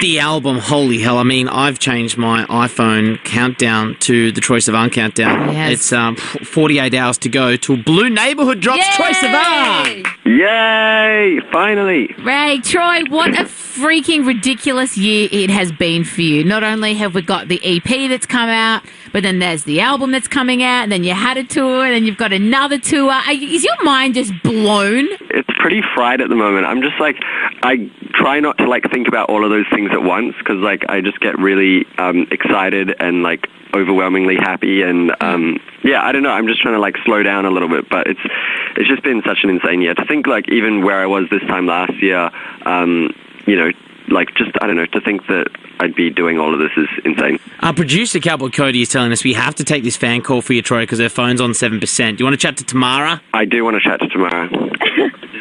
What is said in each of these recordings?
The album, holy hell. I mean, I've changed my iPhone countdown to the Troye Sivan countdown. Yes. It's 48 hours to go till Blue Neighborhood drops. Yay! Troye Sivan! Yay! Finally! Ray, Troy, what a freaking ridiculous year it has been for you. Not only have we got the EP that's come out, but then there's the album that's coming out, and then you had a tour, and then you've got another tour. Is your mind just blown? It's pretty fried at the moment. I'm just like, I try not to like think about all of those things at once because like I just get really excited and like overwhelmingly happy and yeah, I don't know. I'm just trying to like slow down a little bit, but it's just been such an insane year. To think like even where I was this time last year, you know, like just I don't know, to think that I'd be doing all of this is insane. Our producer Cowboy Cody is telling us we have to take this fan call for you, Troy, because her phone's on 7%. Do you want to chat to Tamara? I do want to chat to Tamara.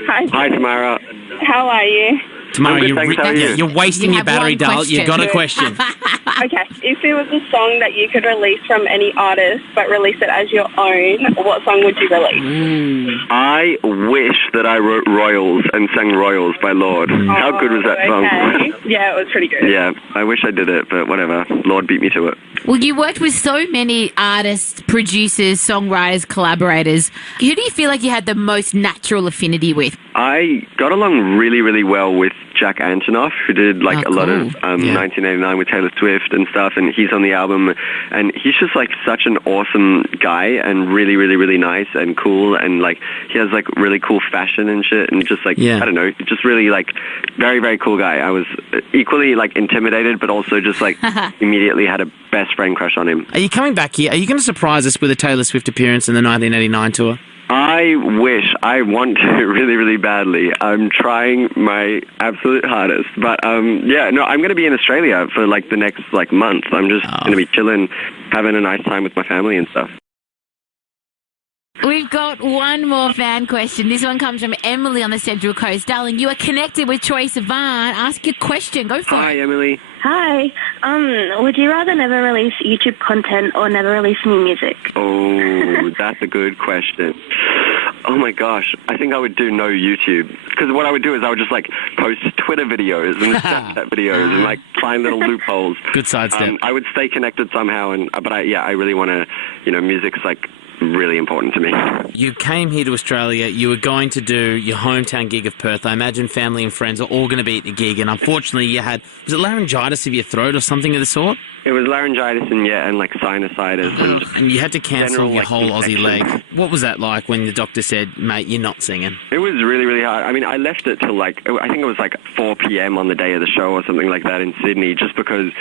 Hi, Tamara. How are you? Tamara, I'm good, thanks. How are you? you're wasting You your have battery, one doll. question. You got a question. Okay, if there was a song that you could release from any artist but release it as your own, what song would you release? I wish that I wrote Royals and sang Royals by Lord. How good was that song? Okay. Yeah, it was pretty good. Yeah, I wish I did it, but whatever. Lord beat me to it. Well, you worked with so many artists, producers, songwriters, collaborators. Who do you feel like you had the most natural affinity with? I got along really, really well with Jack Antonoff, who did like a lot of Yeah. 1989 with Taylor Swift and stuff, and he's on the album, and he's just like such an awesome guy and really, really, really nice and cool, and like he has like really cool fashion and shit, and just like I don't know, just really like very, very cool guy. I was equally like intimidated, but also just like immediately had a best friend crush on him. Are you coming back here? Are you going to surprise us with a Taylor Swift appearance in the 1989 tour? I wish. I want to really, really badly. I'm trying my absolute hardest. But, yeah, no, I'm going to be in Australia for, like, the next, like, month. I'm just going to be chilling, having a nice time with my family and stuff. We've got one more fan question. This one comes from Emily on the Central Coast. Darling, you are connected with Troye Sivan. Ask your question. Go for Hi, it. Emily. Hi. Would you rather never release YouTube content or never release new music? Oh, that's a good question. Oh, my gosh. I think I would do no YouTube. Because what I would do is I would just, like, post Twitter videos and Snapchat videos and, like, find little loopholes. Good sidestep. I would stay connected somehow, but I really want to, you know, music's, like, really important to me. You came here to Australia. You were going to do your hometown gig of Perth. I imagine family and friends are all going to be at the gig. And unfortunately, you had, was it laryngitis of your throat or something of the sort? It was laryngitis and like sinusitis. And you had to cancel general, your like, whole Aussie infection. leg. What was that like when the doctor said, mate, you're not singing? It was really, really hard. I mean, I left it till like, I think it was like 4 p.m. on the day of the show or something like that in Sydney, just because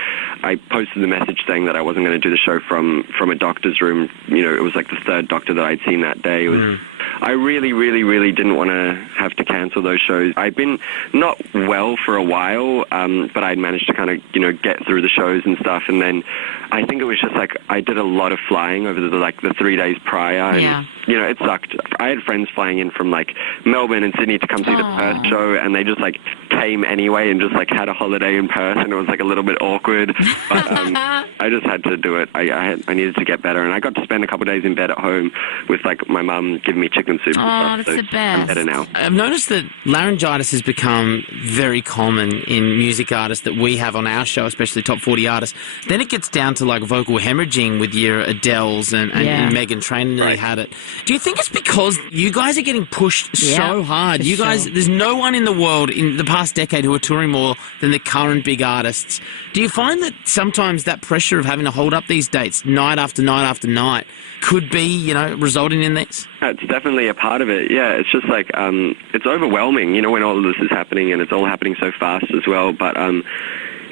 I posted the message saying that I wasn't going to do the show from a doctor's room. You know, it was like the third doctor that I'd seen that day. It was... I really, really, really didn't want to have to cancel those shows. I'd been not well for a while, but I'd managed to kind of, you know, get through the shows and stuff. And then I think it was just like I did a lot of flying over the 3 days prior. And, you know, it sucked. I had friends flying in from like Melbourne and Sydney to come see the Perth show, and they just like came anyway and just like had a holiday in Perth, and it was like a little bit awkward. But I just had to do it. I needed to get better, and I got to spend a couple of days in bed at home with like my mum giving me chicken soup and stuff. That's so the best. I'm better now. I've noticed that laryngitis has become very common in music artists that we have on our show, especially Top 40 artists. Then it gets down to like vocal hemorrhaging with your Adeles and Meghan Trainor nearly had it. Do you think it's because you guys are getting pushed so hard? You guys, there's no one in the world in the past decade who are touring more than the current big artists. Do you find that sometimes that pressure of having to hold up these dates night after night after night could be, you know, resulting in this? It's definitely a part of it, yeah. It's just like, it's overwhelming, you know, when all of this is happening, and it's all happening so fast as well. But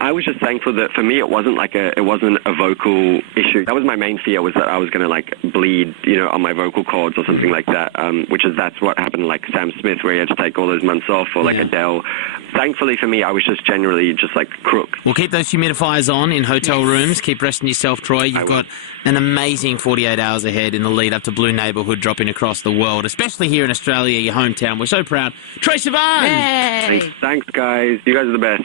I was just thankful that for me it wasn't a vocal issue. That was my main fear, was that I was going to like bleed, you know, on my vocal cords or something like that, that's what happened like Sam Smith, where he had to take all those months off, or like Adele. Thankfully for me, I was just generally just like crook. We'll keep those humidifiers on in hotel rooms. Keep resting yourself, Troy. You've got an amazing 48 hours ahead in the lead up to Blue Neighborhood dropping across the world, especially here in Australia, your hometown. We're so proud. Troye Sivan! Yay! Thanks, guys. You guys are the best.